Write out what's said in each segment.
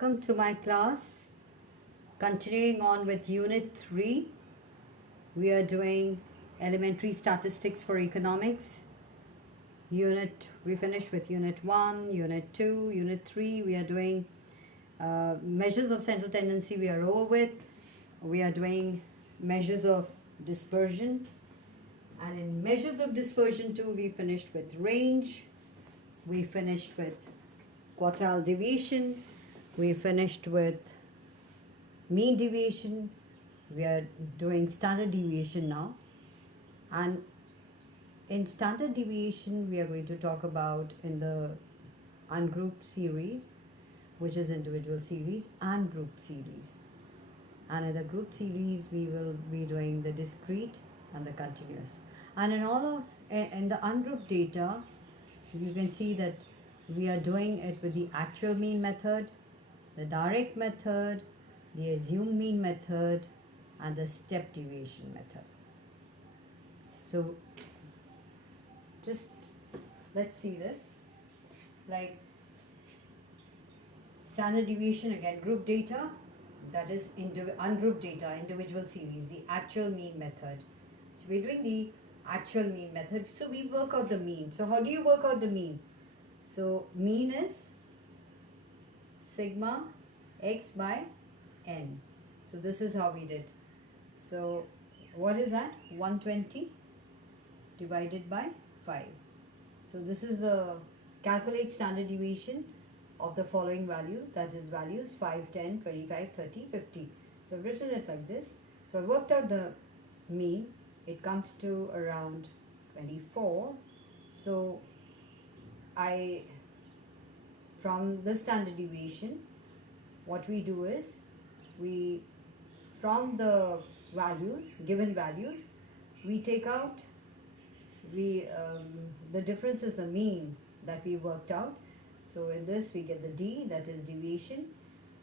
Welcome to my class. Continuing on with Unit 3, we are doing elementary statistics for economics. We finished with Unit 1, Unit 2, Unit 3. We are doing measures of central tendency, we are over with. We are doing measures of dispersion. And in measures of dispersion 2, we finished with range. We finished with quartile deviation. We finished with mean deviation. We are doing standard deviation now. And in standard deviation, we are going to talk about in the ungrouped series, which is individual series, and group series. And in the group series, we will be doing the discrete and the continuous. And in the ungrouped data, you can see that we are doing it with the actual mean method, the direct method, the assumed mean method, and the step deviation method. So just let's see this. Like standard deviation, again, group data, that is ungrouped data, individual series, the actual mean method. So we're doing the actual mean method. So we work out the mean. So how do you work out the mean? So mean is sigma x by n. So this is how we did. So what is that? 120 divided by 5. So this is the calculate standard deviation of the following value, that is values 5, 10, 25, 30, 50. So I've written it like this. So I worked out the mean. It comes to around 24. So from the standard deviation, what we do is from the values, given values, we take out, the difference is the mean that we worked out. So in this we get the D, that is deviation,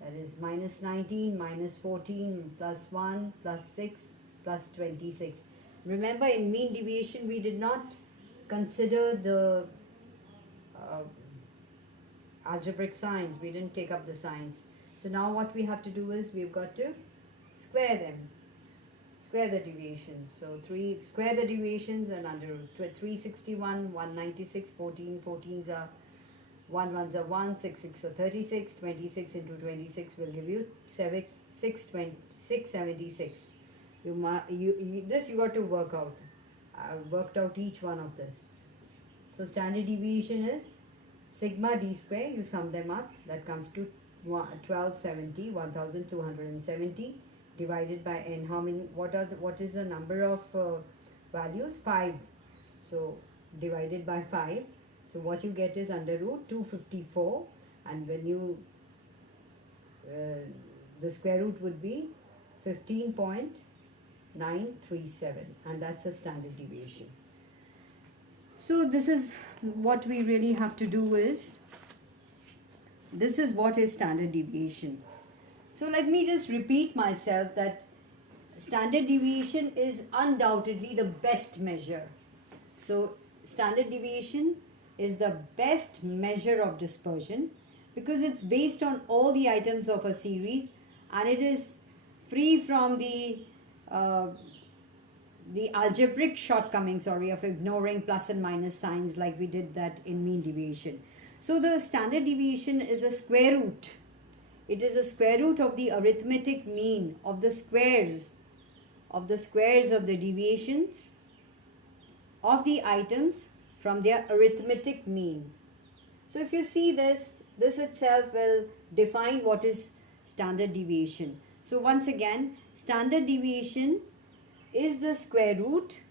that is minus 19, minus 14, plus 1, plus 6, plus 26. Remember, in mean deviation we did not consider the algebraic signs. We didn't take up the signs. So now what we have to do is we've got to square them. Square the deviations. So square the deviations and under root. 361, 196, 14. 14s are 1 are 1, 6 are 36. 26 into 26 will give you 676. This you got to work out. I've worked out each one of this. So standard deviation is sigma d square, you sum them up, that comes to 1270, 1270 divided by n. How many, what is the number of values? 5. So divided by 5. So what you get is under root 254, and when you the square root would be 15.937, and that's a standard deviation. So this is what we really have to do is, this is what is standard deviation. So let me just repeat myself that standard deviation is undoubtedly the best measure. So standard deviation is the best measure of dispersion because it's based on all the items of a series, and it is free from the algebraic shortcomings, of ignoring plus and minus signs like we did that in mean deviation. So the standard deviation is a square root. It is a square root of the arithmetic mean of the squares of the deviations of the items from their arithmetic mean. So if you see this itself will define what is standard deviation. So once again, standard deviation is the square root.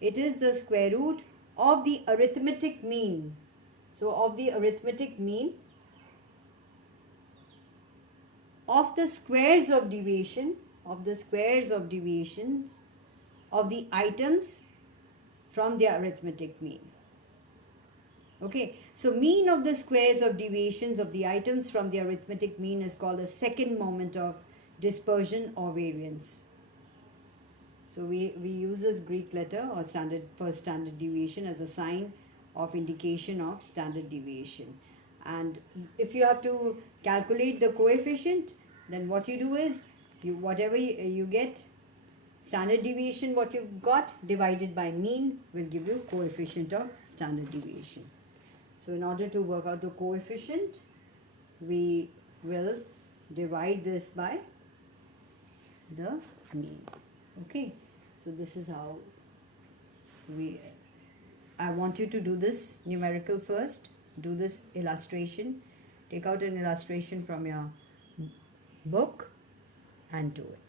It is the square root of the arithmetic mean. So of the arithmetic mean of the squares of deviations of the items from their arithmetic mean. Okay, so mean of the squares of deviations of the items from the arithmetic mean is called the second moment of dispersion or variance. So we use this Greek letter or standard deviation as a sign of indication of standard deviation. And if you have to calculate the coefficient, then what you do is, whatever you get, standard deviation what you've got divided by mean will give you coefficient of standard deviation. So in order to work out the coefficient, we will divide this by the mean. Okay, so this is how I want you to do this numerical first. Do this illustration. Take out an illustration from your book and do it.